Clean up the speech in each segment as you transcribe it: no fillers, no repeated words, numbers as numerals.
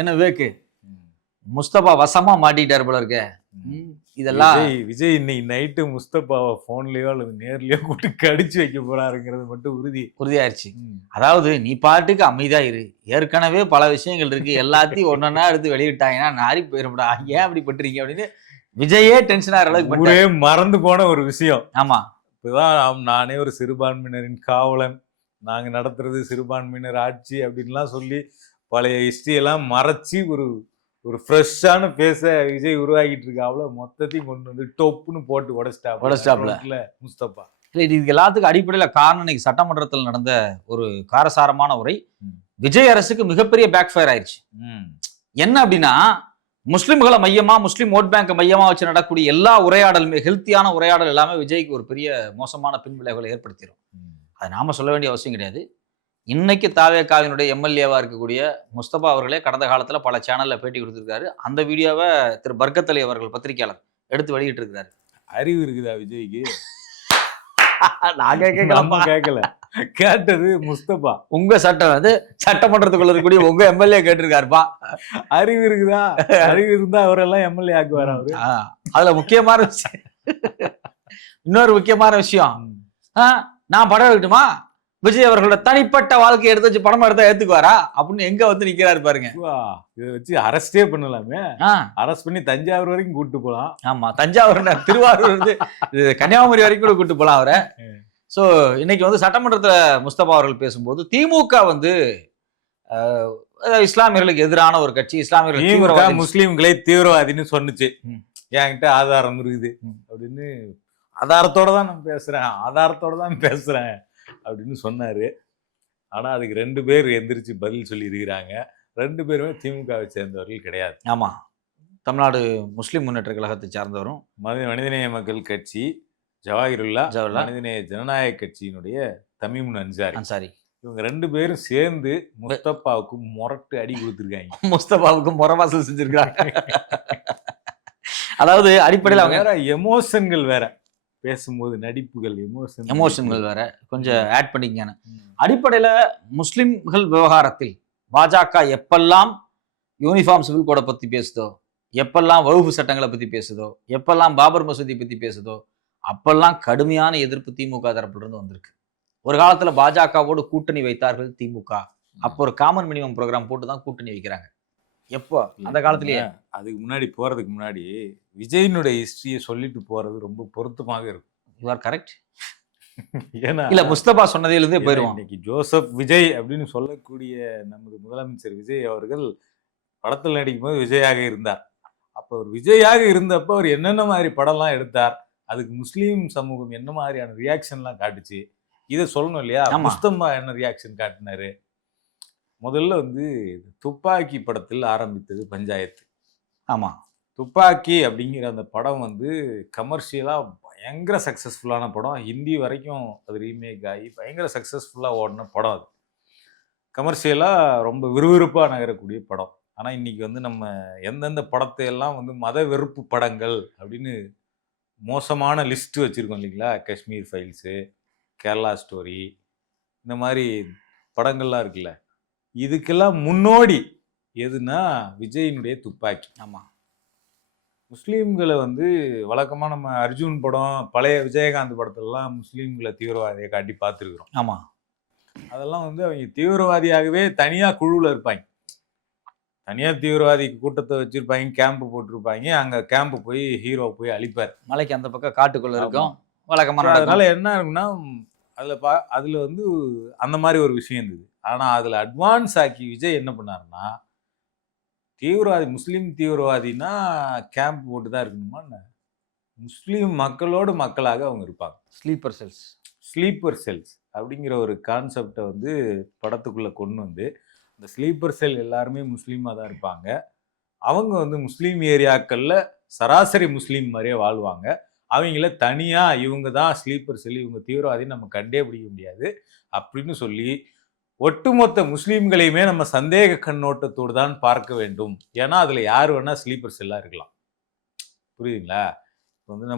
என்ன வேக்கு முஸ்தபா வசமா மாட்டிட்டாரு போல இருக்க. இதெல்லாம் விஜய் இன்னைக்கு நைட்டு முஸ்தபாவை போன்லயோ அல்லது நேர்லயோ கூட்டு கடிச்சு வைக்க போறாருங்கிறது மட்டும் உறுதியாயிருச்சு. அதாவது நீ பாட்டுக்கு அமைதியா இரு, ஏற்கனவே பல விஷயங்கள் இருக்கு, எல்லாத்தையும் ஒன்னொன்னா எடுத்து வெளியிட்டாங்கன்னா நாரி போயிடும்டா, ஏன் அப்படி பண்றீங்க அப்படின்னு விஜயே டென்ஷன் ஆகிற அளவுக்கு ஒரே மறந்து போன ஒரு விஷயம். ஆமா, இப்பதான் நானே ஒரு சிறுபான்மையினரின் காவலன், நாங்க நடத்துறது சிறுபான்மையினர் ஆட்சி அப்படின்லாம் சொல்லி பழைய ஹிஸ்டரியெல்லாம் மறைச்சி ஒரு ஒரு ஃப்ரெஷ்ஷான பேச விஜய் உருவாக்கிட்டு இருக்கா. அவ்வளவு மொத்தத்தையும் கொண்டு வந்து டொப்புன்னு போட்டு உடச்சிட்டாப்ல முஸ்தபா. இதுக்கு எல்லாத்துக்கும் அடிப்படையில காரணம் இன்னைக்கு சட்டமன்றத்தில் நடந்த ஒரு காரசாரமான உரை விஜய் அரசுக்கு மிகப்பெரிய பேக் ஃபயர் ஆயிடுச்சு. என்ன அப்படின்னா, முஸ்லிம்களை மையமா, முஸ்லிம் ஓட் பேங்க் மையமா வச்சு நடக்கக்கூடிய எல்லா உரையாடலுமே, ஹெல்த்தியான உரையாடல் எல்லாமே விஜய்க்கு ஒரு பெரிய மோசமான பின்விளைவுகளை ஏற்படுத்திடும். அதை நாம சொல்ல வேண்டிய அவசியம் கிடையாது. இன்னைக்கு தாவேகாவினுடைய எம்எல்ஏவா இருக்கக்கூடிய முஸ்தபா அவர்களே கடந்த காலத்துல பல சேனல்ல பேட்டி கொடுத்திருக்காரு. அந்த வீடியோவை திரு பர்கத் அலி அவர்கள் பத்திரிகையாளர் எடுத்து வெளியிட்டு இருக்காரு. அறிவு இருக்குதா விஜய்க்கு? நான் கேட்கல, கேட்டது முஸ்தபா. உங்க சட்டம் வந்து சட்டமன்றத்துக்குள்ள இருக்கக்கூடிய உங்க எம்எல்ஏ கேட்டிருக்காருப்பா. அறிவு இருக்குதா? அறிவு இருந்தா அவரெல்லாம் எம்எல்ஏ ஆக்குவார் அவரு. அதுல முக்கியமான விஷயம், இன்னொரு முக்கியமான விஷயம், நான் படம் எடுக்கட்டுமா, விஜய் அவர்களோட தனிப்பட்ட வாழ்க்கையை எடுத்து வச்சு படமா எடுத்தா ஏத்துக்குவாரா அப்படின்னு எங்க வந்து நிக்கிறாரு பாருங்க. இதை வச்சு அரஸ்டே பண்ணலாமே, அரஸ்ட் பண்ணி தஞ்சாவூர் வரைக்கும் கூட்டு போலாம். ஆமா, தஞ்சாவூர், திருவாரூர் இருந்து கன்னியாகுமரி வரைக்கும் கூட கூட்டு போலாம் அவரை. சோ இன்னைக்கு வந்து சட்டமன்றத்துல முஸ்தபா அவர்கள் பேசும்போது, திமுக வந்து இஸ்லாமியர்களுக்கு எதிரான ஒரு கட்சி, இஸ்லாமியர்கள் முஸ்லீம்களை தீவிரவாதின்னு சொன்னுச்சு, என்கிட்ட ஆதாரம் இருக்குது அப்படின்னு. ஆதாரத்தோட தான் நான் பேசுறேன் அப்படின்னு சொன்னாரு. ஆனா அதுக்கு 2 பேர் எந்திரிச்சு பதில் சொல்லி இருக்கிறாங்க. 2 பேருமே திமுகவை சேர்ந்தவர்கள் கிடையாது. ஆமா, தமிழ்நாடு முஸ்லிம் முன்னேற்ற கழகத்தை சார்ந்தவரும், மனிதநேய மக்கள் கட்சி ஜவாஹிருல்லா, மனிதநேய ஜனநாயக கட்சியினுடைய தமீமுன் அன்சாரி, இவங்க 2 பேரும் சேர்ந்து முஸ்தபாவுக்கு முரட்டு அடி கொடுத்துருக்காங்க. முஸ்தபாவுக்கு முறவாசல் செஞ்சிருக்காங்க. அதாவது அடிப்படையில் அவங்க வேற எமோஷன்கள் வேற பேசும்போது, நடிப்புகள் எமோஷன்கள் வேற கொஞ்சம் ஆட் பண்ணிக்கங்க. அடிப்படையில முஸ்லிம்கள் விவகாரத்தில் பாஜக எப்பெல்லாம் யூனிஃபார்ம் சிவில் கோடை பத்தி பேசுதோ, எப்பெல்லாம் வகுப்பு சட்டங்களை பத்தி பேசுதோ, எப்பெல்லாம் பாபர் மசூதி பத்தி பேசுதோ, அப்பெல்லாம் கடுமையான எதிர்ப்பு திமுக தரப்புல இருந்து வந்திருக்கு. ஒரு காலத்துல பாஜகவோடு கூட்டணி வைத்தார்கள் திமுக. அப்போ ஒரு காமன் மினிமம் ப்ரோக்ராம் போட்டு தான் கூட்டணி வைக்கிறாங்க. எப்போ? அந்த காலத்திலேயே. அதுக்கு முன்னாடி போறதுக்கு முன்னாடி விஜயினுடைய ஹிஸ்டரியை சொல்லிட்டு போறது ரொம்ப பொருத்தமாக இருக்கும். You are correct. ஏன்னா இல்ல, முஸ்தபா சொன்னதிலிருந்தே போயிடுவோம். இன்னைக்கு ஜோசப் விஜய் அப்படின்னு சொல்லக்கூடிய நமது முதலமைச்சர் விஜய் அவர்கள் படத்தில் நடிக்கும் போது விஜயாக இருந்தார். அப்ப அவர் விஜயாக இருந்தப்ப அவர் என்னென்ன மாதிரி படம்லாம் எடுத்தார், அதுக்கு முஸ்லீம் சமூகம் என்ன மாதிரியான ரியாக்ஷன்லாம் காட்டுச்சு, இதை சொல்லணும் இல்லையா? முஸ்தபா என்ன ரியாக்ஷன் காட்டினாரு? முதல்ல வந்து துப்பாக்கி படத்தில் ஆரம்பித்தது பஞ்சாயத்து. ஆமா, துப்பாக்கி அப்படிங்கிற அந்த படம் வந்து கமர்ஷியலா பயங்கர சக்சஸ்ஃபுல்லான படம். ஹிந்தி வரைக்கும் அது ரீமேக் ஆகி பயங்கர சக்சஸ்ஃபுல்லா ஓடின படம். அது கமர்ஷியலா ரொம்ப விறுவிறுப்பா நகரக்கூடிய படம். ஆனா இன்னைக்கு வந்து நம்ம எந்தெந்த படத்தை எல்லாம் வந்து மத வெறுப்பு படங்கள் அப்படின்னு மோசமான லிஸ்ட் வச்சிருக்கோம் இல்லைங்களா? காஷ்மீர் ஃபைல்ஸு, கேரளா ஸ்டோரி, இந்த மாதிரி படங்கள்லாம் இருக்குல்ல, இதுக்கெல்லாம் முன்னோடி எதுனா விஜயினுடைய துப்பாக்கி. ஆமா, முஸ்லீம்களை வந்து வழக்கமாக நம்ம அர்ஜுன் படம், பழைய விஜயகாந்த் படத்திலலாம் முஸ்லீம்களை தீவிரவாதியை காட்டி பார்த்துருக்குறோம். ஆமா, அதெல்லாம் வந்து அவங்க தீவிரவாதியாகவே தனியாக குழுவில் இருப்பாங்க. தனியார் தீவிரவாதி கூட்டத்தை வச்சிருப்பாங்க, கேம்ப் போட்டிருப்பாங்க. அங்க கேம்ப் போய் ஹீரோ போய் அழிப்பார். மலைக்கு அந்த பக்கம் காட்டுக்குள்ள இருக்கும் வழக்கமான. அதனால என்ன இருக்குன்னா, அதுல வந்து அந்த மாதிரி ஒரு விஷயம் இருந்தது. ஆனா அதுல அட்வான்ஸ் ஆக்கி விஜய் என்ன பண்ணாருன்னா, தீவிரவாதி முஸ்லீம் தீவிரவாதினா கேம்ப் போட்டு தான் இருக்கணுமா? முஸ்லீம் மக்களோடு மக்களாக அவங்க இருப்பாங்க. ஸ்லீப்பர் செல்ஸ் அப்படிங்கிற ஒரு கான்செப்டை வந்து படத்துக்குள்ள கொண்டு வந்து, இந்த ஸ்லீப்பர் செல் எல்லாருமே முஸ்லீமாக தான் இருப்பாங்க. அவங்க வந்து முஸ்லீம் ஏரியாக்கள்ல சராசரி முஸ்லீம் மாதிரியே வாழ்வாங்க. அவங்கள தனியா இவங்க தான் ஸ்லீப்பர் செல், இவங்க தீவிரவாதின்னு நம்ம கண்டே பிடிக்க முடியாது அப்படின்னு சொல்லி ஒட்டுமொத்த முஸ்லீம்களையுமே நம்ம சந்தேக கண்ணோட்டத்தோடு தான் பார்க்க வேண்டும். ஏன்னா அதுல யாரு வேணா ஸ்லீப்பர் செல்லா இருக்கலாம். புரியுதுங்களா? இப்போ வந்து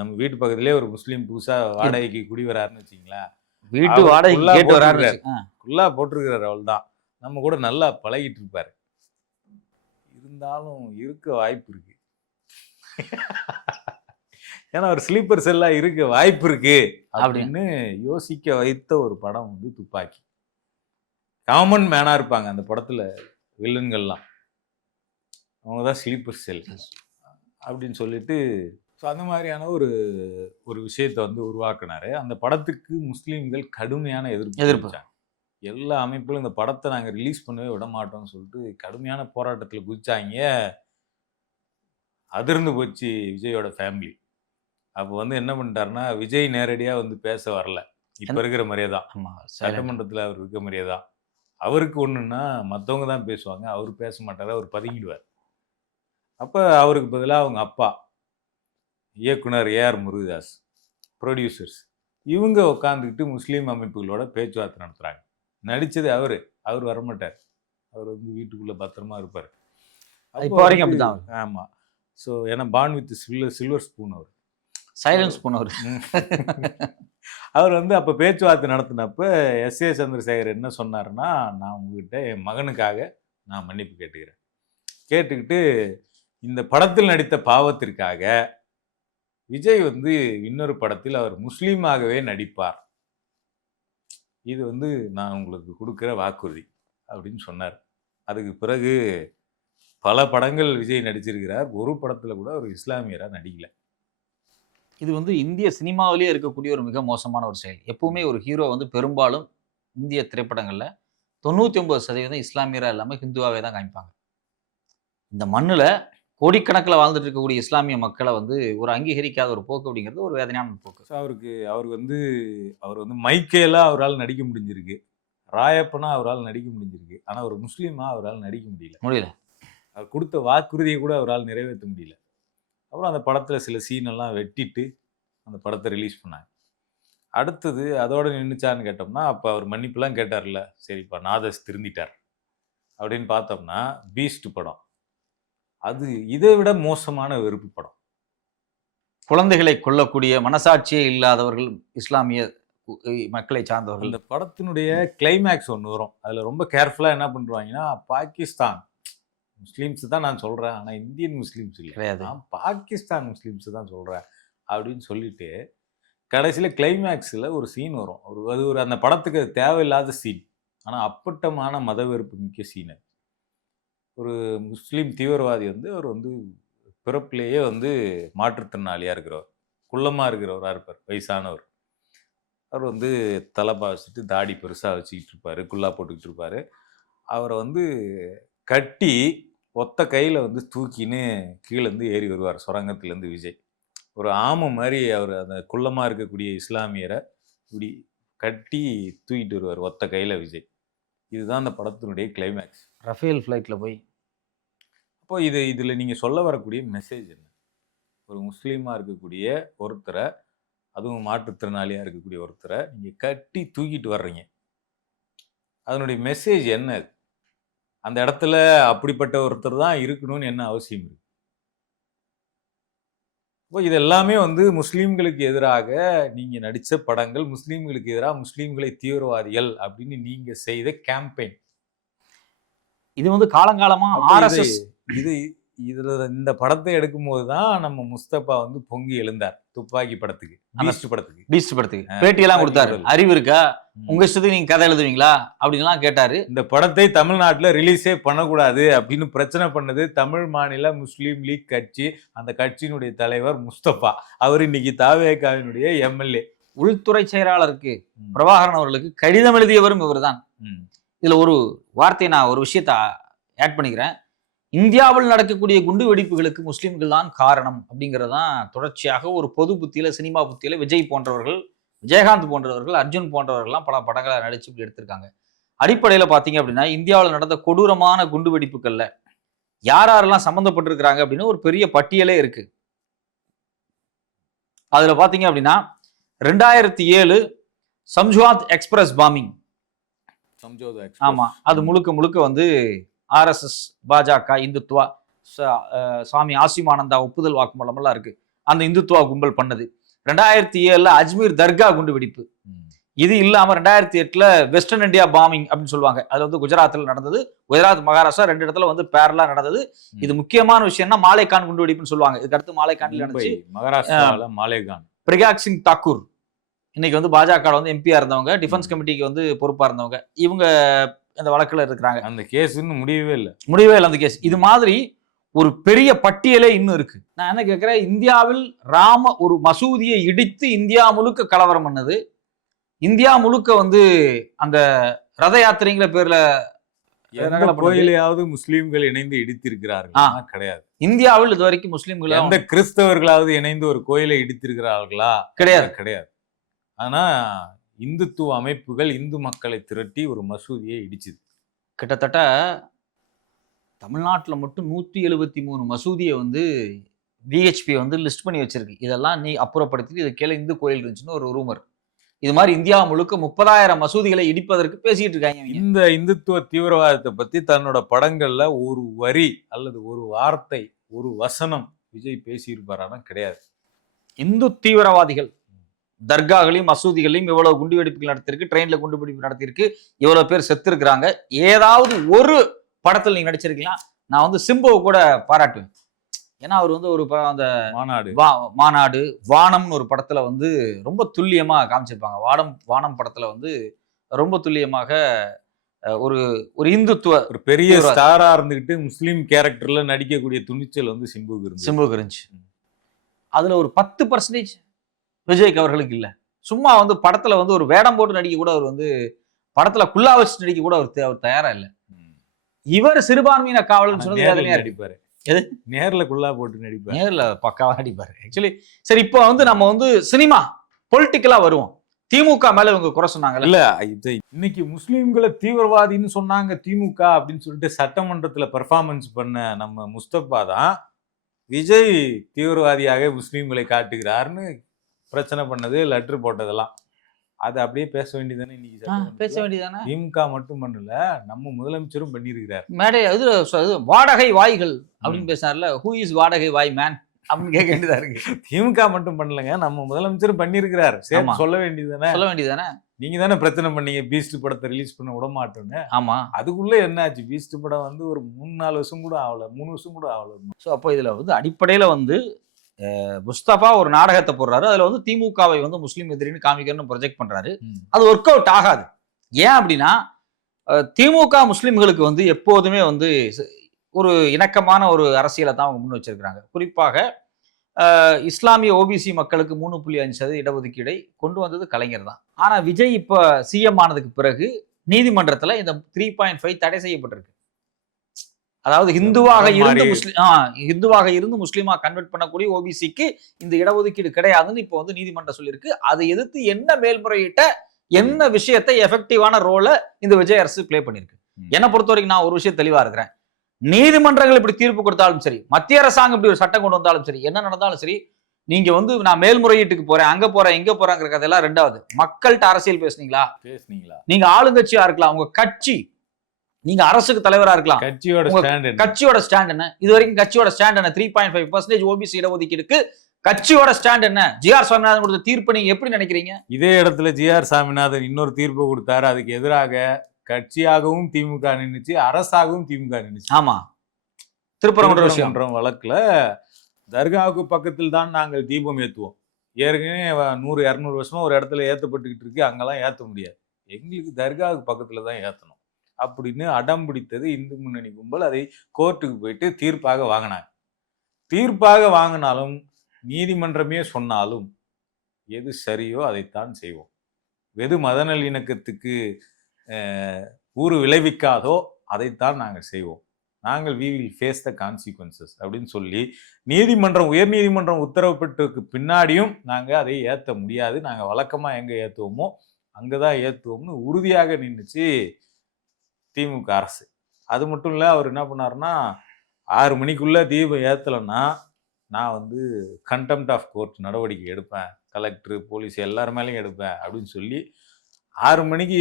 நம்ம வீட்டு பக்கத்துலேயே ஒரு முஸ்லீம் புதுசா வாடகைக்கு குடி வராருன்னு வச்சுங்களேன், வீட்டு வாடகை போட்டிருக்கிறாரு, அவள் தான் நம்ம கூட நல்லா பழகிட்டு இருப்பாரு. இருந்தாலும் இருக்க வாய்ப்பு இருக்கு. ஏன்னா ஒரு ஸ்லீப்பர் செல்லா இருக்க வாய்ப்பு இருக்கு அப்படின்னு யோசிக்க வைத்த ஒரு படம் வந்து துப்பாக்கி. காமன் மேனா இருப்பாங்க அந்த படத்துல வில்லன்கள்லாம், அவங்கதான் ஸ்லீப்பர் செல் அப்படின்னு சொல்லிட்டு அந்த மாதிரியான ஒரு ஒரு விஷயத்த வந்து உருவாக்குனாரு. அந்த படத்துக்கு முஸ்லீம்கள் கடுமையான எதிர்ப்பு. எல்லா அமைப்புகளும் இந்த படத்தை நாங்க ரிலீஸ் பண்ணவே விட மாட்டோம்னு சொல்லிட்டு கடுமையான போராட்டத்துல குதிச்சாங்க. அதிர்ந்து போச்சு விஜயோட ஃபேமிலி. அப்போ வந்து என்ன பண்ணிட்டாருன்னா, விஜய் நேரடியா வந்து பேச வரல. இப்ப இருக்கிற மாதிரியே தான். சட்டமன்றத்துல அவர் இருக்க மாதிரியே தான். அவருக்கு ஒண்ணுன்னா மத்தவங்க தான் பேசுவாங்க, அவர் பேச மாட்டாரு, அவர் பதுங்கிடுவார். அப்ப அவருக்கு பதிலா அவங்க அப்பா இயக்குனர் ஏஆர் முருகதாஸ், ப்ரொடியூசர்ஸ், இவங்க உட்காந்துக்கிட்டு முஸ்லீம் அமைப்புகளோட பேச்சுவார்த்தை நடத்துறாங்க. நடிச்சது அவர் வரமாட்டார். அவர் வந்து வீட்டுக்குள்ள பத்திரமா இருப்பார். இப்போ வரைக்கும் அப்படிதான். ஆமா. ஸோ ஏன்னா பான் வித் சில்வர் ஸ்பூன் அவர், சைலன்ஸ் ஸ்பூன் அவர். அவர் வந்து அப்போ பேச்சுவார்த்தை நடத்தினப்ப எஸ்.ஏ. சந்திரசேகர் என்ன சொன்னாருன்னா, நான் உங்ககிட்ட என் மகனுக்காக நான் மன்னிப்பு கேட்டுக்கிறேன். கேட்டுக்கிட்டு இந்த படத்தில் நடித்த பாவத்திற்காக விஜய் வந்து இன்னொரு படத்தில் அவர் முஸ்லீமாகவே நடிப்பார், இது வந்து நான் உங்களுக்கு கொடுக்குற வாக்குறுதி அப்படின்னு சொன்னார். அதுக்கு பிறகு பல படங்கள் விஜய் நடிச்சிருக்கிறார். ஒரு படத்துல கூட ஒரு இஸ்லாமியரா நடிக்கல. இது வந்து இந்திய சினிமாவிலேயே இருக்கக்கூடிய ஒரு மிக மோசமான ஒரு செயல். எப்பவுமே ஒரு ஹீரோ வந்து பெரும்பாலும் இந்திய திரைப்படங்கள்ல 99% இஸ்லாமியரா இல்லாம ஹிந்துவாவே தான் காமிப்பாங்க. இந்த மண்ணுல கோடிக்கணக்கில் வாழ்ந்துட்டு இருக்கக்கூடிய இஸ்லாமிய மக்களை வந்து ஒரு அங்கீகரிக்காத ஒரு போக்கு அப்படிங்கிறது ஒரு வேதனையான போக்கு. அவர் வந்து மைக்கேலா அவரால் நடிக்க முடிஞ்சிருக்கு, ராயப்பனா அவரால் நடிக்க முடிஞ்சிருக்கு. ஆனா ஒரு முஸ்லீமா அவரால் நடிக்க முடியல. அவர் கொடுத்த வாக்குறுதியை கூட அவரால் நிறைவேற்ற முடியல. அப்புறம் அந்த படத்துல சில சீன் எல்லாம் வெட்டிட்டு அந்த படத்தை ரிலீஸ் பண்ணாங்க. அடுத்தது அதோட நின்றுச்சான்னு கேட்டோம்னா, அப்போ அவர் மன்னிப்புலாம் கேட்டார்ல, சரிப்பா நாதஸ் திருந்திட்டார் அப்படின்னு பார்த்தோம்னா, பீஸ்ட் படம் அது இதை விட மோசமான வெறுப்பு படம். குழந்தைகளை கொல்லக்கூடிய மனசாட்சியே இல்லாதவர்கள் இஸ்லாமிய மக்களை சார்ந்தவர்கள். இந்த படத்தினுடைய கிளைமேக்ஸ் ஒன்று வரும், அதில் ரொம்ப கேர்ஃபுல்லாக என்ன பண்ணுவாங்கன்னா, பாகிஸ்தான் முஸ்லீம்ஸ் தான் நான் சொல்கிறேன், ஆனால் இந்தியன் முஸ்லீம்ஸ் இல்லை, நான் பாகிஸ்தான் முஸ்லீம்ஸ் தான் சொல்கிறேன் அப்படின்னு சொல்லிட்டு கடைசியில் கிளைமேக்ஸில் ஒரு சீன் வரும். அது ஒரு அந்த படத்துக்கு தேவையில்லாத சீன், ஆனால் அப்பட்டமான மத வெறுப்பு மிக்க சீன். ஒரு முஸ்லீம் தீவிரவாதி வந்து அவர் வந்து பிறப்பிலேயே வந்து மாற்றுத்திறனாளியாக இருக்கிறவர், குள்ளமாக இருக்கிறவராக இருப்பார், வயசானவர். அவர் வந்து தலைப்பா வச்சுட்டு தாடி பெருசாக வச்சுக்கிட்டு இருப்பார், குல்லா போட்டுக்கிட்டு இருப்பார். அவரை வந்து கட்டி ஒத்த கையில் வந்து தூக்கின்னு கீழேருந்து ஏறி வருவார் சுரங்கத்துலேருந்து விஜய். ஒரு ஆமை மாதிரி அவர் அந்த குள்ளமாக இருக்கக்கூடிய இஸ்லாமியரை இப்படி கட்டி தூக்கிட்டு வருவார் ஒத்த கையில் விஜய். இதுதான் அந்த படத்தினுடைய கிளைமேக்ஸ். ரஃபேல் ஃப்ளைட்டில் போய் அப்போ இதில் நீங்கள் சொல்ல வரக்கூடிய மெசேஜ் என்ன? ஒரு முஸ்லீமாக இருக்கக்கூடிய ஒருத்தரை, அதுவும் மாற்றுத்திறனாளியாக இருக்கக்கூடிய ஒருத்தரை நீங்கள் கட்டி தூக்கிட்டு வர்றீங்க, அதனுடைய மெசேஜ் என்ன? அந்த இடத்துல அப்படிப்பட்ட ஒருத்தர் தான் இருக்கணும்னு என்ன அவசியம் இருக்கு? இப்போ இது எல்லாமே வந்து முஸ்லீம்களுக்கு எதிராக நீங்க நடிச்ச படங்கள், முஸ்லீம்களுக்கு எதிராக முஸ்லீம்களை தீவிரவாதிகள் அப்படின்னு நீங்க செய்த கேம்பெயின். இது வந்து காலங்காலமா RSS இதுல இந்த படத்தை எடுக்கும்போது தான் நம்ம முஸ்தபா வந்து பொங்கி எழுந்தார். துப்பாக்கி படத்துக்கு, பீஸ்ட் படத்துக்கு பேட்டி எல்லாம் கொடுத்தாரு. அறிவு இருக்கா, உங்க இஷ்டத்துக்கு நீங்க கதை எழுதுவீங்களா அப்படின்லாம் கேட்டாரு. இந்த படத்தை தமிழ்நாட்டில் ரிலீஸே பண்ணக்கூடாது அப்படின்னு பிரச்சனை பண்ணது தமிழ் மாநில முஸ்லீம் லீக் கட்சி. அந்த கட்சியினுடைய தலைவர் முஸ்தபா, அவர் இன்னைக்கு தாவேகாவினுடைய MLA. உள்துறை செயலாளருக்கு பிரபாகரன் அவர்களுக்கு கடிதம் எழுதியவரும் இவர் தான். இதுல ஒரு வார்த்தையை நான் ஒரு விஷயத்த ஆட் பண்ணிக்கிறேன். இந்தியாவில் நடக்கக்கூடிய குண்டு வெடிப்புகளுக்கு முஸ்லிம்கள் தான் காரணம் அப்படிங்கிறதான் தொடர்ச்சியாக ஒரு பொது புத்தியில, சினிமா புத்தியில விஜய் போன்றவர்கள், விஜயகாந்த் போன்றவர்கள், அர்ஜுன் போன்றவர்கள்லாம் பல படங்களை நடிச்சு இப்படி எடுத்திருக்காங்க. அடிப்படையில பாத்தீங்க அப்படின்னா, இந்தியாவில் நடந்த கொடூரமான குண்டு வெடிப்புகள்ல யாரெல்லாம் சம்பந்தப்பட்டிருக்கிறாங்க அப்படின்னு ஒரு பெரிய பட்டியலே இருக்கு. அதுல பாத்தீங்க அப்படின்னா 2007 சம்ஜாத் எக்ஸ்பிரஸ் பாம்பிங். ஆமா, அது முழுக்க முழுக்க வந்து RSS, பாஜக, இந்துத்துவா, சாமி ஆசிமானந்தா ஒப்புதல் வாக்குமூலம் எல்லாம் இருக்கு. அந்த இந்துத்துவா கும்பல் பண்ணது. 2007 அஜ்மீர் தர்கா குண்டு வெடிப்பு. இது இல்லாம 2008 வெஸ்டர்ன் இந்தியா பாம்பிங் அப்படின்னு சொல்லுவாங்க. அது வந்து குஜராத்தில் நடந்தது. குஜராத், மகாராஷ்டிரா 2 இடத்துல வந்து பேரலா நடந்தது. இது முக்கியமான விஷயம்னா மாலேகான் குண்டுவெடிப்புன்னு சொல்லுவாங்க. இதுக்கு அடுத்து மாலேகான்ல நடந்துச்சு. மகாராஷ்டிரால மாலேகான். பிரகாஷ் சிங் தாக்கூர் இன்னைக்கு வந்து பாஜக வந்து எம்பியா இருந்தவங்க, டிஃபென்ஸ் கமிட்டிக்கு வந்து பொறுப்பா இருந்தவங்க. இவங்க இந்த வழக்குல இருக்கிறாங்க. அந்த கேஸ் இன்னும் முடியவே இல்லை. அந்த கேஸ். இது மாதிரி ஒரு பெரிய பட்டியலே இன்னும் இருக்கு. நான் என்ன கேட்கிறேன், இந்தியாவில் ஒரு மசூதியை இடித்து இந்தியா முழுக்க கலவரம் பண்ணது, இந்தியா முழுக்க வந்து அந்த ரத யாத்திரைங்கிற பேர்ல கோயிலையாவது முஸ்லீம்கள் இணைந்து இடித்திருக்கிறார்கள்? கிடையாது. இந்தியாவில் இது வரைக்கும் முஸ்லீம்கள் எந்த கிறிஸ்தவர்களாவது இணைந்து ஒரு கோயிலை இடித்திருக்கிறார்களா? கிடையாது. ஆனா இந்துத்துவ அமைப்புகள் இந்து மக்களை திரட்டி ஒரு மசூதியை இடிச்சுது. கிட்டத்தட்ட தமிழ்நாட்டில் மட்டும் 173 மசூதியை வந்து விஹெச்பி வந்து லிஸ்ட் பண்ணி வச்சிருக்கு. இதெல்லாம் நீ அப்புறப்படுத்தி இது கீழே இந்து கோயில் இருந்துச்சுன்னு ஒரு ரூமர். இது மாதிரி இந்தியா முழுக்க 30,000 மசூதிகளை இடிப்பதற்கு பேசிட்டு இருக்காங்க. இந்த இந்துத்துவ தீவிரவாதத்தை பத்தி தன்னோட படங்கள்ல ஒரு வரி அல்லது ஒரு வார்த்தை, ஒரு வசனம் விஜய் பேசியிருப்பாரானா? கிடையாது. இந்து தீவிரவாதிகள் தர்காகளையும் மசூதிகளையும் இவ்வளவு குண்டுவெடிப்புகள் நடத்திருக்கு, ட்ரெயின்ல குண்டுவெடிப்பு நடத்திருக்கு, இவ்வளவு பேர் செத்து இருக்கிறாங்க. ஏதாவது ஒரு படத்தில் நீங்க நடிச்சிருக்கலாம். நான் வந்து சிம்புவை கூட பாராட்டுவேன். ஏன்னா அவர் வந்து ஒரு அந்த மாநாடு வானம்னு ஒரு படத்துல வந்து ரொம்ப துல்லியமா காமிச்சிருப்பாங்க. வானம் படத்துல வந்து ரொம்ப துல்லியமாக ஒரு ஒரு இந்துத்துவ ஒரு பெரிய ஸ்டாரா இருந்துகிட்டு முஸ்லீம் கேரக்டர்ல நடிக்கக்கூடிய துணிச்சல் வந்து சிம்புக்கு இருந்துச்சு. அதுல ஒரு 10% விஜய்க்கு அவர்களுக்கு இல்ல. சும்மா வந்து படத்துல வந்து ஒரு வேடம் போட்டு நடிக்க கூட அவர் வந்து படத்துல குல்லா வச்சு நடிக்க கூட அவர் தயாரா இல்ல. இவர் சிறுபான்மையின காவலர் சொன்னது நடிப்பாரு. நேர்ல குல்லா போட்டு நடிப்பாரு. நேர்ல பக்காவா நடிப்பாரு. ஆக்சுவலி சரி, இப்போ வந்து நம்ம வந்து சினிமா பொலிட்டிக்கலா வருவோம். திமுக மேல இவங்க குறை சொன்னாங்க. இல்ல, இன்னைக்கு முஸ்லீம்களை தீவிரவாதின்னு சொன்னாங்க திமுக அப்படின்னு சொல்லிட்டு சட்டமன்றத்துல பெர்ஃபார்மன்ஸ் பண்ண நம்ம முஸ்தபா தான் விஜய் தீவிரவாதியாக முஸ்லீம்களை காட்டுகிறார்னு பிரச்சனை பண்ணது, லெட்டர் போட்டதெல்லாம். அது அப்படியே பேச வேண்டியதானே? இன்னைக்கு பேச வேண்டியதானே? திமுக மட்டும் பண்ணல, நம்ம முதலமைச்சரும் பண்ணியிருக்கிறார். மேடை இது வாடகை வாய்கள் அப்படின்னு பேசினார்ல, ஹூ இஸ் வாடகை வாய் மேன் அப்படின்னு கேட்க வேண்டியதா இருக்கு. திமுக மட்டும் பண்ணலங்க, நம்ம முதலமைச்சரும் பண்ணியிருக்கிறார். சொல்ல வேண்டியதானே? நீங்க தானே பிரச்சனை பண்ணீங்க பீஸ்ட் படத்தை ரிலீஸ் பண்ண விட மாட்டோன்னு. ஆமா, அதுக்குள்ள என்ன ஆச்சு? பீஸ்ட் படம் வந்து ஒரு 3-4 வருஷம் கூட ஆகல, 3 வருஷம் கூட ஆகல. ஸோ அப்போ இதுல வந்து அடிப்படையில வந்து முஸ்தபா ஒரு நாடகத்தை போடுறாரு. அதுல வந்து திமுகவை வந்து முஸ்லீம் எதிரின்னு காமிக்கணும்னு ப்ரொஜெக்ட் பண்றாரு. அது ஒர்க் அவுட் ஆகாது. ஏன் அப்படின்னா திமுக முஸ்லிம்களுக்கு வந்து எப்போதுமே வந்து ஒரு இணக்கமான ஒரு அரசியலை தான் அவங்க முன் வச்சிருக்கிறாங்க. குறிப்பாக இஸ்லாமிய ஓபிசி மக்களுக்கு 3.5% இடஒதுக்கீடை கொண்டு வந்தது கலைஞர் தான். ஆனா விஜய் இப்ப சிஎம் ஆனதுக்கு பிறகு நீதிமன்றத்துல இந்த 3.5 தடை செய்யப்பட்டிருக்கு. அதாவது ஹிந்துவாக இருந்து முஸ்லீமா கன்வெர்ட் பண்ணக்கூடிய ஓபிசிக்கு இந்த இடஒதுக்கீடு கிடையாதுன்னு இப்போ வந்து நீதிமன்றம் சொல்லியிருக்கு. அதை எதிர்த்து என்ன மேல்முறையிட்ட என்ன விஷயத்தை எஃபெக்டிவான ரோல இந்த விஜய் அரசு பிளே பண்ணிருக்கு. என்னை பொறுத்த வரைக்கும் நான் ஒரு விஷயம் தெளிவா இருக்கிறேன். நீதிமன்றங்கள் இப்படி தீர்ப்பு கொடுத்தாலும் சரி, மத்திய அரசாங்கம் இப்படி ஒரு சட்டம் கொண்டு வந்தாலும் சரி, என்ன நடந்தாலும் சரி, நீங்க வந்து நான் மேல்முறையீட்டுக்கு போறேன், அங்க போறேன், இங்க போறேங்கிற கதையெல்லாம் ரெண்டாவது. மக்கள்கிட்ட அரசியல் பேசுனீங்களா? நீங்க ஆளுங்கட்சியா இருக்கலாம், உங்க கட்சி, நீங்க அரசுக்கு தலைவரா இருக்கலாம், கட்சியோட ஸ்டாண்ட் என்ன? இது வரைக்கும் கட்சியோட ஸ்டாண்ட் என்ன? 3.5% ஓபிசி இடஒதுக்கீடுக்கு கட்சியோட ஸ்டாண்ட் என்ன? ஜிஆர் சாமிநாதன் கொடுத்த தீர்ப்பு நீங்க எப்படி நினைக்கிறீங்க? இதே இடத்துல ஜிஆர் சாமிநாதன் இன்னொரு தீர்ப்பு கொடுத்தாரு. அதுக்கு எதிராக கட்சியாகவும் திமுக நின்னுச்சு, அரசாகவும் திமுக நின்னுச்சு. ஆமா, திருப்பரங்குன்றம் வழக்குல தர்காவுக்கு பக்கத்தில் தான் நாங்கள் தீபம் ஏத்துவோம். ஏற்கனவே 100-200 வருஷமா ஒரு இடத்துல ஏத்தப்பட்டுக்கிட்டு இருக்கு, அங்கெல்லாம் ஏத்த முடியாது, எங்களுக்கு தர்காவுக்கு பக்கத்துல தான் ஏத்தணும் அப்படின்னு அடம் பிடித்தது இந்து முன்னணி கும்பல். அதை கோர்ட்டுக்கு போயிட்டு தீர்ப்பாக வாங்கினாங்க. தீர்ப்பாக வாங்கினாலும் நீதிமன்றமே சொன்னாலும் எது சரியோ அதைத்தான் செய்வோம், எது மத நல்லிணக்கத்துக்கு ஊறு விளைவிக்காதோ அதைத்தான் நாங்கள் செய்வோம், நாங்கள் we will face the consequences அப்படின்னு சொல்லி உயர் நீதிமன்றம் உத்தரவு பெற்றதுக்கு பின்னாடியும் நாங்கள் அதை ஏற்ற முடியாது, நாங்கள் வழக்கமாக எங்கே ஏற்றுவோமோ அங்கதான் ஏற்றுவோம்னு உறுதியாக நின்றுச்சு திமுக அரசு. அது மட்டும் இல்லை, அவர் என்ன பண்ணாருன்னா 6 மணிக்குள்ள தீபம் ஏற்றலைன்னா நான் வந்து கண்டெம்ட் ஆஃப் கோர்ட் நடவடிக்கை எடுப்பேன், கலெக்டர் போலீஸ் எல்லார் மேலேயும் எடுப்பேன் அப்படின்னு சொல்லி 6 மணிக்கு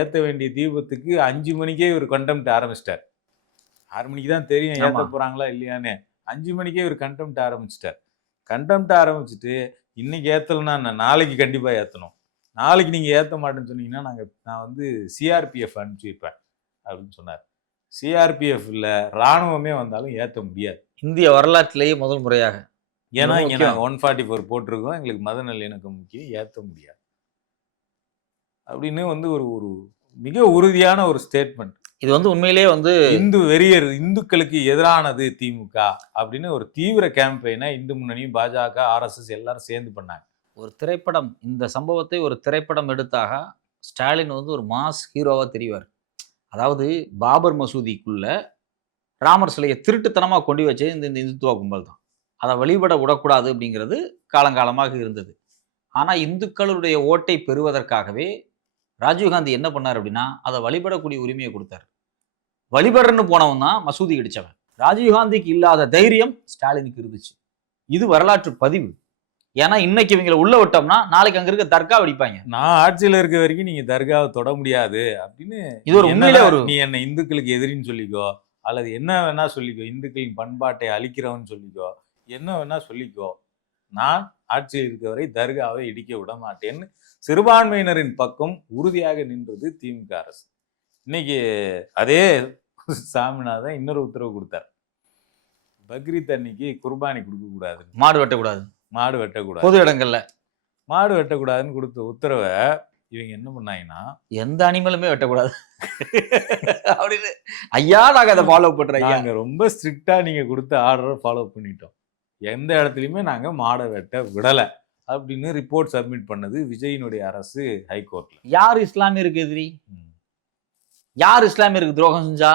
ஏற்ற வேண்டிய தீபத்துக்கு 5 மணிக்கே ஒரு கண்டெம்ட் ஆரம்பிச்சிட்டார். 6 மணிக்கு தான் தெரியும் ஏற்ற போறாங்களா இல்லையான்னு. 5 மணிக்கே ஒரு கண்டெம்ட் ஆரம்பிச்சிட்டார். கண்டெம்ட் ஆரம்பிச்சுட்டு இன்னைக்கு ஏற்றலைன்னா நாளைக்கு கண்டிப்பாக ஏற்றணும், நாளைக்கு நீங்க ஏத்த மாட்டேன்னு சொன்னீங்கன்னா நான் வந்து சிஆர்பிஎஃப் அனுப்பிச்சு வைப்பேன் அப்படின்னு சொன்னார். சிஆர்பிஎஃப்ல ராணுவமே வந்தாலும் ஏத்த முடியாது. இந்திய வரலாற்றிலேயே முதல் முறையாக. ஏன்னா ரொம்ப இங்க முக்கியம். நாங்க 144 போட்டிருக்கோம், எங்களுக்கு மத நல்லிணக்கம் முக்கியம், ஏத்த முடியாது அப்படின்னு வந்து ஒரு ஒரு மிக உறுதியான ஒரு ஸ்டேட்மெண்ட். இது வந்து உண்மையிலேயே வந்து இந்து வெறியர், இந்துக்களுக்கு எதிரானது திமுக அப்படின்னு ஒரு தீவிர கேம்பெயினை இந்து முன்னணியும் பாஜக ஆர்எஸ்எஸ் எல்லாரும் சேர்ந்து பண்ணாங்க. ஒரு திரைப்படம், இந்த சம்பவத்தை ஒரு திரைப்படம் எடுத்தாக ஸ்டாலின் வந்து ஒரு மாஸ் ஹீரோவா தெரிவார். அதாவது பாபர் மசூதிக்குள்ள ராமர் சிலையை திருட்டுத்தனமா கொண்டு வச்சது இந்த இந்துத்துவ கும்பல் தான். அதை வழிபட விடக்கூடாது அப்படிங்கிறது காலங்காலமாக இருந்தது. ஆனா இந்துக்களுடைய ஓட்டை பெறுவதற்காகவே ராஜீவ்காந்தி என்ன பண்ணார் அப்படின்னா, அதை வழிபடக்கூடிய உரிமையை கொடுத்தார். வழிபடுறன்னு போனவன் தான் மசூதி இடிச்சவன். ராஜீவ்காந்திக்கு இல்லாத தைரியம் ஸ்டாலினுக்கு இருந்துச்சு. இது வரலாற்று பதிவு. ஏன்னா இன்னைக்கு இவங்களை உள்ள விட்டோம்னா நாளைக்கு அங்க இருக்க தர்கா வெடிப்பாங்க. நான் ஆட்சியில இருக்க வரைக்கும் நீங்க தர்காவை தொட முடியாது அப்படின்னு. இது ஒரு உண்மையிலே ஒரு நீ என்ன இந்துக்களுக்கு எதிரின்னு சொல்லிக்கோ, அல்லது என்ன வேணா சொல்லிக்கோ, இந்துக்களின் பண்பாட்டை அழிக்கிறவன் சொல்லிக்கோ, என்ன வேணா சொல்லிக்கோ, நான் ஆட்சியில் இருக்க வரை தர்காவை இடிக்க விட மாட்டேன்னு சிறுபான்மையினரின் பக்கம் உறுதியாக நின்றது திமுக அரசு. இன்னைக்கு அதே சாமிநாதன் இன்னொரு உத்தரவு கொடுத்தார். பக்ரீத் அன்னைக்கு குர்பானி கொடுக்க கூடாது, மாடு வெட்டக்கூடாது, மாடு வெட்டக்கூடாது, பொது இடங்கள்ல மாடு வெட்டக்கூடாதுன்னு கொடுத்த உத்தரவை இவங்க என்ன பண்ணாங்கன்னா, எந்த அனிமலுமே வெட்டக்கூடாது அப்படின்னு. ஐயா நாங்க அதை ஃபாலோ பண்றோம் ஐயா. நாங்க ரொம்ப ஸ்ட்ரிக்டா நீங்க கொடுத்த ஆர்டரை ஃபாலோ பண்ணிட்டோம், எந்த இடத்துலயுமே நாங்க மாடை வெட்ட விடல அப்படின்னு ரிப்போர்ட் சப்மிட் பண்ணது விஜயினுடைய அரசு ஹைகோர்ட்ல. யார் இஸ்லாமியருக்கு எதிரி? யார் இஸ்லாமியருக்கு துரோகம் செஞ்சா?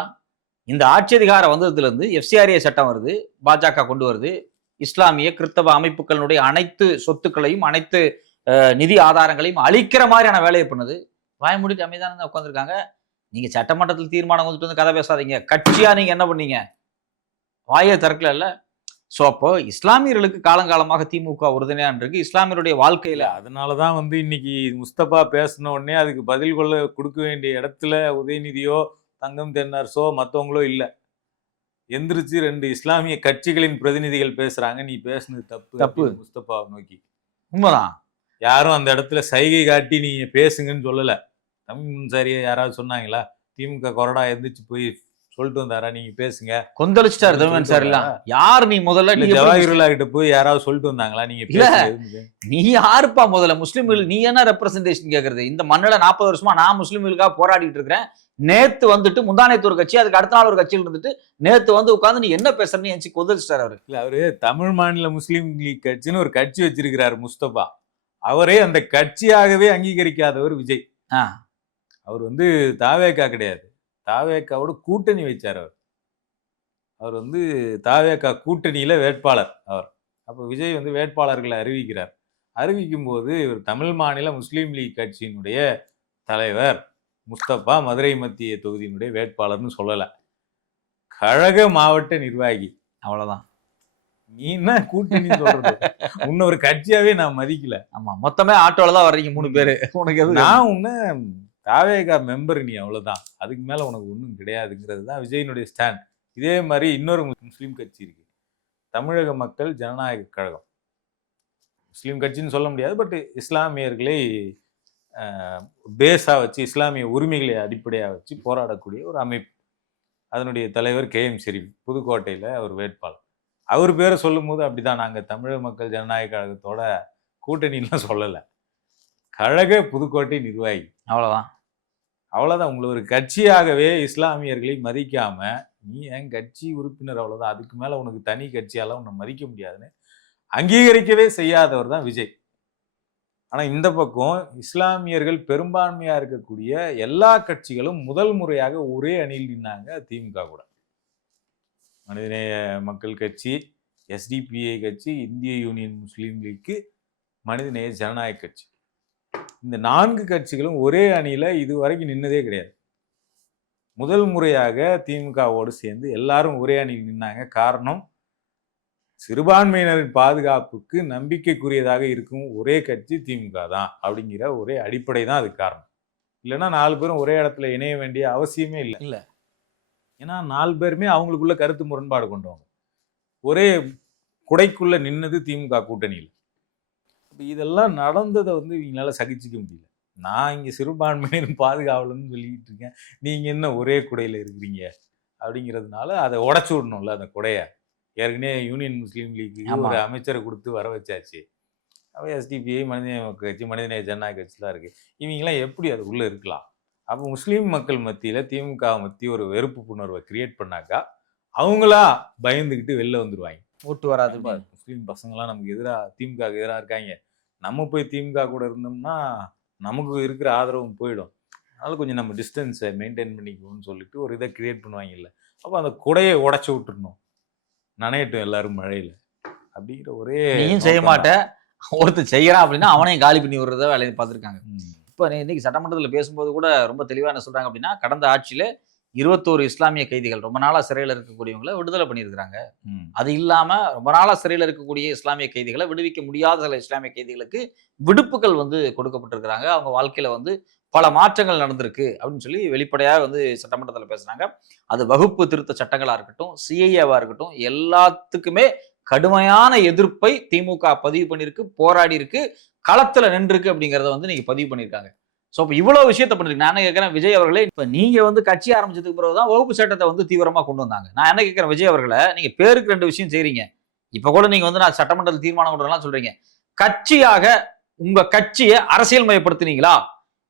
இந்த ஆட்சி அதிகாரம் வந்ததுல இருந்து எஃப்சிஆர்ஏ சட்டம் வருது, பாஜக கொண்டு வருது. இஸ்லாமிய கிறிஸ்தவ அமைப்புகளுடைய அனைத்து சொத்துக்களையும் அனைத்து நிதி ஆதாரங்களையும் அழிக்கிற மாதிரியான வேலையை பண்ணுது. வாய மூடிட்டு அமைதியான உட்காந்துருக்காங்க. நீங்க சட்டமன்றத்தில் தீர்மானம் வந்துட்டு வந்து கதை பேசாதீங்க. கட்சியா நீங்க என்ன பண்ணீங்க? வாயை திறக்கல இல்ல. ஸோ அப்போ இஸ்லாமியர்களுக்கு காலங்காலமாக திமுக உறுதுணையான் இருக்கு. இஸ்லாமியருடைய வாழ்க்கையில அதனாலதான் வந்து இன்னைக்கு முஸ்தபா பேசின உடனே அதுக்கு பதில் கொள்ள கொடுக்க வேண்டிய இடத்துல உதயநிதியோ தங்கம் தென்னரசோ மற்றவங்களோ இல்லை. எந்திரிச்சு 2 இஸ்லாமிய கட்சிகளின் பிரதிநிதிகள் பேசுறாங்க, நீ பேசுனது தப்பு முஸ்தபாவை நோக்கி. உண்மைதான். யாரும் அந்த இடத்துல சைகை காட்டி நீங்க பேசுங்கன்னு சொல்லல. தமிழ் சரியா யாராவது சொன்னாங்களா? திமுக கொறடா எந்திரிச்சு போய் சொல்லிட்டு வந்தாரா நீங்க பேசுங்க? கொந்தளிச்சிட்டாரு தமிழ் சார். இல்ல யார் நீ முதல்ல? நீ ஜவாஹிருல்லா கிட்ட போய் யாராவது சொல்லிட்டு வந்தாங்களா நீங்க பேசுங்க? நீ யாருப்பா முதல்ல? முஸ்லிம்கள் நீ என்ன ரெப்ரசன்டேஷன் கேக்குறது? இந்த மண்ணில 40 வருஷமா நான் முஸ்லிம்களுக்காக போராடிட்டு இருக்கிறேன். நேத்து வந்துட்டு முந்தானேத்து ஒரு கட்சி, அதுக்கு அடுத்த நாள் ஒரு கட்சியில் இருந்துட்டு நேத்து வந்து உட்கார்ந்து நீ என்ன பேசுறன்னு எஞ்சி கொந்தளிச்சிட்டாரு அவரு. இல்ல அவரு தமிழ் மாநில முஸ்லீம் லீக் கட்சின்னு ஒரு கட்சி வச்சிருக்கிறாரு முஸ்தபா. அவரே அந்த கட்சியாகவே அங்கீகரிக்காதவர் விஜய். அவர் வந்து தாவேகா கிடையாது, தாவேகாவோட கூட்டணி வச்சார். அவர் வந்து தாவேகா கூட்டணியில வேட்பாளர் அவர். அப்ப விஜய் வந்து வேட்பாளர்களை அறிவிக்கிறார். அறிவிக்கும் போது இவர் தமிழ் மாநில முஸ்லீம் லீக் கட்சியினுடைய தலைவர் முஸ்தபா மதுரை மத்திய தொகுதியினுடைய வேட்பாளர்னு சொல்லல, கழக மாவட்ட நிர்வாகி. அவ்வளவுதான். நீ என்ன கூட்டணி சொல்றது? உன்ன ஒரு கட்சியாவே நான் மதிக்கல. ஆமா, மொத்தமே ஆட்டோல தான் வர்றீங்க 3 பேரு. உனக்கு நான் உன்ன தாவேகா மெம்பர், நீ அவ்வளவுதான், அதுக்கு மேல உனக்கு ஒன்றும் கிடையாதுங்கிறது தான் விஜயனுடைய ஸ்டாண்ட். இதே மாதிரி இன்னொரு முஸ்லீம் கட்சி இருக்கு, தமிழக மக்கள் ஜனநாயக கழகம். முஸ்லீம் கட்சின்னு சொல்ல முடியாது, பட் இஸ்லாமியர்களை பேஸா வச்சு, இஸ்லாமிய உரிமைகளை அடிப்படையாக வச்சு போராடக்கூடிய ஒரு அமைப்பு. அதனுடைய தலைவர் KM ஷெரீப், புதுக்கோட்டையில அவர் வேட்பாளர். அவர் பேரை சொல்லும் போது அப்படிதான், நாங்க தமிழக மக்கள் ஜனநாயக கழகத்தோட கூட்டணிலாம் சொல்லல, கழக புதுக்கோட்டை நிர்வாகி. அவ்வளவுதான். உங்களை ஒரு கட்சியாகவே இஸ்லாமியர்களை மதிக்காம நீ என் கட்சி உறுப்பினர், அவ்வளவுதான், அதுக்கு மேல உனக்கு தனி கட்சியால உன்னை மதிக்க முடியாதுன்னு அங்கீகரிக்கவே செய்யாதவர் தான் விஜய். ஆனா இந்த பக்கம் இஸ்லாமியர்கள் பெரும்பான்மையா இருக்கக்கூடிய எல்லா கட்சிகளும் முதல் முறையாக ஒரே அணியில் நின்னாங்க திமுக கூட. மனிதநேய மக்கள் கட்சி, SDPI கட்சி, இந்திய யூனியன் முஸ்லீம் லீக், மனிதநேய ஜனநாயக கட்சி, இந்த 4 கட்சிகளும் ஒரே அணியில இதுவரைக்கும் நின்னதே கிடையாது. முதல் முறையாக திமுகவோடு சேர்ந்து எல்லாரும் ஒரே அணியில் நின்னாங்க. காரணம், சிறுபான்மையினரின் பாதுகாப்புக்கு நம்பிக்கைக்குரியதாக இருக்கும் ஒரே கட்சி திமுக தான் அப்படிங்கிற ஒரே அடிப்படை தான் அதுக்கு காரணம். இல்லைன்னா 4 பேரும் ஒரே இடத்துல இணைய வேண்டிய அவசியமே இல்லை. ஏன்னா 4 பேருமே அவங்களுக்குள்ள கருத்து முரண்பாடு கொண்டவங்க. ஒரே குடைக்குள்ள நின்னது திமுக கூட்டணியில். இதெல்லாம் நடந்ததை வந்து இவங்களால சகிச்சுக்க முடியல. நான் இங்க சிறுபான்மையினர் பாதுகாவலன்னு சொல்லிட்டு இருக்கேன், நீங்க என்ன ஒரே குடையில இருக்கிறீங்க அப்படிங்கிறதுனால அதை உடைச்சு விடணும்ல அந்த குடைய. ஏற்கனவே யூனியன் முஸ்லீம் லீக்கு ஆமா. ஒரு அமைச்சரை கொடுத்து வர வச்சாச்சு. அப்ப எஸ்டிபிஐ மனிதநேய கட்சி, மனிதநேய ஜனநாயக கட்சி தான் இருக்கு. இவங்கெல்லாம் எப்படி அது உள்ள இருக்கலாம்? அப்ப முஸ்லீம் மக்கள் மத்தியில திமுக மத்திய ஒரு வெறுப்பு புணர்வை கிரியேட் பண்ணாக்கா அவங்களா பயந்துகிட்டு வெளில வந்துருவாங்க. ஓட்டு வராது. ரொம்ப முஸ்லீம் பசங்களாம் நமக்கு எதிரா திமுகவுக்கு எதிரா இருக்காங்க, நம்ம போய் திமுக கூட இருந்தோம்னா நமக்கு இருக்கிற ஆதரவும் போயிடும், அதனால கொஞ்சம் நம்ம டிஸ்டன்ஸை மெயின்டைன் பண்ணிக்குவோம்னு சொல்லிட்டு ஒரு இதை கிரியேட் பண்ணுவாங்கல்ல. அப்போ அந்த குடையை உடைச்சு விட்டுறணும், நனையட்டும் எல்லாரும் மழையில அப்படிங்கிற ஒரே நீயும் செய்ய நோக்கம் மாட்ட, தான். ஒருத்தர் செய்யறான் அப்படின்னா அவனையும் காலி பண்ணி விடுறத வேலையை பார்த்துருக்காங்க. ம். இப்போ இன்னைக்கு சட்டமன்றத்தில் பேசும்போது கூட ரொம்ப தெளிவாக என்ன சொல்றாங்க அப்படின்னா, கடந்த ஆட்சியில 21 இஸ்லாமிய கைதிகள் ரொம்ப நாளா சிறையில் இருக்கக்கூடியவங்களை விடுதலை பண்ணியிருக்கிறாங்க. ம். அது இல்லாம ரொம்ப நாளா சிறையில் இருக்கக்கூடிய இஸ்லாமிய கைதிகளை விடுவிக்க முடியாத சில இஸ்லாமிய கைதிகளுக்கு விடுப்புகள் வந்து கொடுக்கப்பட்டிருக்கிறாங்க. அவங்க வாழ்க்கையில வந்து பல மாற்றங்கள் நடந்திருக்கு அப்படின்னு சொல்லி வெளிப்படையாக வந்து சட்டமன்றத்தில் பேசுனாங்க. அது வகுப்பு திருத்த சட்டங்களா இருக்கட்டும், சிஐஏவா இருக்கட்டும், எல்லாத்துக்குமே கடுமையான எதிர்ப்பை திமுக பதிவு பண்ணியிருக்கு, போராடி இருக்கு, களத்துல நின்றுருக்கு அப்படிங்கிறத வந்து நீங்க பதிவு பண்ணியிருக்காங்க. ஸோ இப்போ இவ்வளவு விஷயத்தை பண்ணிருக்கு. நான் என்ன கேட்கிறேன், விஜய் அவர்களே, இப்போ நீங்க வந்து கட்சி ஆரம்பிச்சதுக்கு பிறகு தான் வகுப்பு சட்டத்தை வந்து தீவிரமா கொண்டு வந்தாங்க. நான் என்ன கேட்கிறேன், விஜய் அவர்களை, நீங்க பேருக்கு 2 விஷயம் செய்றீங்க. இப்போ கூட நீங்க வந்து நான் சட்டமன்றத்தில் தீர்மானம் கொண்டு வரலாம் சொல்றீங்க. கட்சியாக உங்க கட்சியை அரசியல் மயப்படுத்தினீங்களா?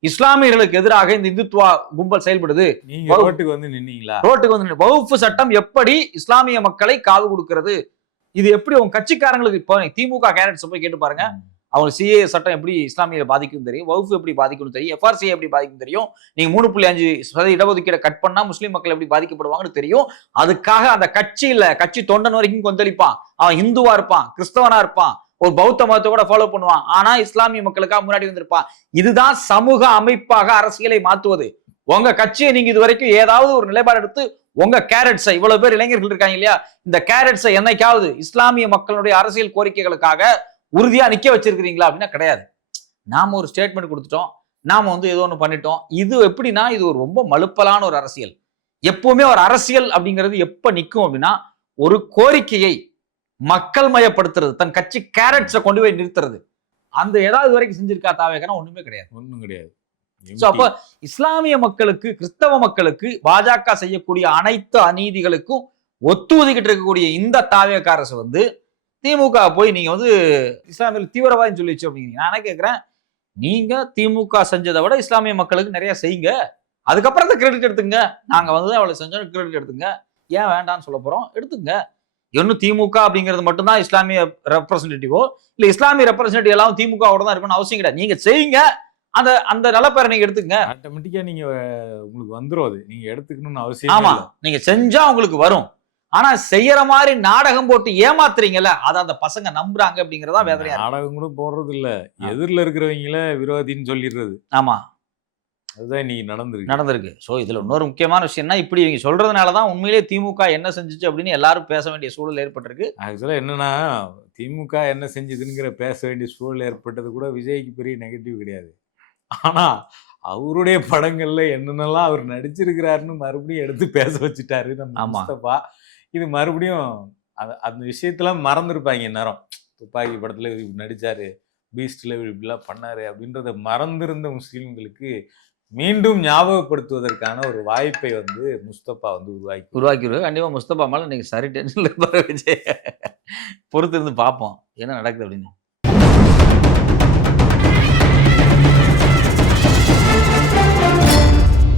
இஸ்லாமியர்களுக்கு எதிராக இந்த இந்துத்துவா கும்பல் செயல்படுது. நீங்க ரோட்டுக்கு வந்து நின்னீங்களா? ரோட்டுக்கு வந்து வகுப்பு சட்டம் எப்படி இஸ்லாமிய மக்களை காவு கொடுக்கிறது? இது எப்படி உங்க கட்சிக்காரங்களுக்கு இப்போ திமுக கேரட்ஸ் போய் கேட்டு பாருங்க. அவங்க சிஏ சட்டம் எப்படி இஸ்லாமியரை பாதிக்கும் தெரியும், வகுப்பு எப்படி பாதிக்கும் தெரியும், எஃப்ஆர்சிஐ எப்படி பாதிக்கும் தெரியும். நீங்க 3.5% இடஒதுக்கீடை கட் பண்ணா முஸ்லீம் மக்கள் எப்படி பாதிக்கப்படுவாங்கன்னு தெரியும். அதுக்காக அந்த கட்சியில கட்சி தொண்டன் வரைக்கும் கொந்தளிப்பான். அவன் இந்துவா இருப்பான், கிறிஸ்தவனா இருப்பான், ஒரு பௌத்த மதத்தை கூட ஃபாலோ பண்ணுவான். ஆனா இஸ்லாமிய மக்களுக்காக முன்னாடி வந்திருப்பான். இதுதான் சமூக அமைப்பாக அரசியலை மாற்றுவது. உங்க கட்சியை நீங்க இது வரைக்கும் ஏதாவது ஒரு நிலைப்பாடு எடுத்து உங்க கேரட்ஸை, இவ்வளவு பேர் இளைஞர்கள் இருக்காங்க இல்லையா, இந்த கேரட்ஸை என்னைக்காவது இஸ்லாமிய மக்களுடைய அரசியல் கோரிக்கைகளுக்காக உறுதியா நிக்க வச்சிருக்கிறீங்களா அப்படின்னா கிடையாது. நாம ஒரு ஸ்டேட்மெண்ட் கொடுத்துட்டோம், நாம வந்து ஏதோ ஒன்று பண்ணிட்டோம். இது எப்படின்னா, இது ஒரு ரொம்ப மலுப்பலான ஒரு அரசியல். எப்பவுமே ஒரு அரசியல் அப்படிங்கிறது எப்ப நிற்கும் அப்படின்னா, ஒரு கோரிக்கையை மக்கள் மயப்படுத்துறது, தன் கட்சி கேரட்ஸை கொண்டு போய் நிறுத்துறது. அந்த ஏதாவது வரைக்கும் செஞ்சிருக்கா தாவேக்கான? ஒண்ணுமே கிடையாது. ஒண்ணும் கிடையாது. அப்ப இஸ்லாமிய மக்களுக்கு, கிறிஸ்தவ மக்களுக்கு பாஜக செய்யக்கூடிய அனைத்து அநீதிகளுக்கும் ஒத்துவதிக்கிட்டு இருக்கக்கூடிய இந்த தாவேக அரசு வந்து திமுக போய் நீங்க வந்து இஸ்லாமிய தீவிரவாதம் சொல்லிச்சு அப்படிங்கிறீங்க. நான் என்ன கேட்கிறேன், நீங்க திமுக செஞ்சதை விட இஸ்லாமிய மக்களுக்கு நிறைய செய்யுங்க, அதுக்கப்புறம் அந்த கிரெடிட் எடுத்துங்க. நாங்க வந்து அவ்வளவு செஞ்சோம், கிரெடிட் எடுத்துங்க. ஏன் வேண்டாம்னு சொல்ல போறோம்? எடுத்துங்க. இன்னும் திமுக அப்படிங்கிறது மட்டும்தான் இஸ்லாமிய ரெப்ரசன்டேட்டிவோ, இல்ல இஸ்லாமிய ரெப்ரசன்டேட்டிவ் எல்லாம் திமுகவோட தான் இருக்கணும்னு அவசியம் கிடையாது. நீங்க செய்யுங்க, அந்த அந்த நலப்பெற நீங்க எடுத்துங்க. ஆட்டோமேட்டிக்கா நீங்க உங்களுக்கு வந்துரும், அது நீங்க எடுத்துக்கணும்னு அவசியம் ஆமா, இல்லை. நீங்க செஞ்சா உங்களுக்கு வரும். ஆனா செய்யற மாதிரி நாடகம் போட்டு ஏமாத்துறீங்கல்ல, அத அந்த பசங்க நம்புறாங்க அப்படிங்கறதா வேதனையா இருக்கு. நாடகம் கூட போடுறது இல்ல, எதிரில இருக்கிறவங்கள விரோதின்னு சொல்லிடுறது. ஆமா, அதுதான் இன்னைக்கு நடந்திருக்கு. சோ இதுல இன்னொரு முக்கியமான விஷயம்னா, இப்படி இவங்க சொல்றதுனாலதான் உண்மையிலேயே திமுக என்ன செஞ்சுச்சு அப்படின்னு எல்லாரும் பேச வேண்டிய சூழல் ஏற்பட்டிருக்கு. ஆக்சுவலா என்னன்னா, திமுக என்ன செஞ்சதுங்கிற பேச வேண்டிய சூழல் ஏற்பட்டது கூட விஜய்க்கு பெரிய நெகட்டிவ் கிடையாது. ஆனா அவருடைய படங்கள்ல என்னென்னலாம் அவர் நடிச்சிருக்கிறாருன்னு மறுபடியும் எடுத்து பேச வச்சுட்டாரு நம்ம முஸ்தபா. இது மறுபடியும் அந்த விஷயத்தெல்லாம் மறந்துருப்பாங்க இந்நேரம். துப்பாக்கி படத்துல இவர் நடிச்சாரு, பீஸ்ட்ல இவர் இப்படிலாம் பண்ணாரு அப்படின்றத மறந்திருந்த முஸ்லீம்களுக்கு மீண்டும் ஞாபகப்படுத்துவதற்கான ஒரு வாய்ப்பை வந்து முஸ்தபா வந்து உருவாக்கிடுவார். கண்டிப்பா முஸ்தபா மேல நீங்க சரி டென்ஷன்ல இருப்பாரு விஜய். பொறுத்து இருந்து பார்ப்போம் என்ன நடக்குது அப்படின்னு.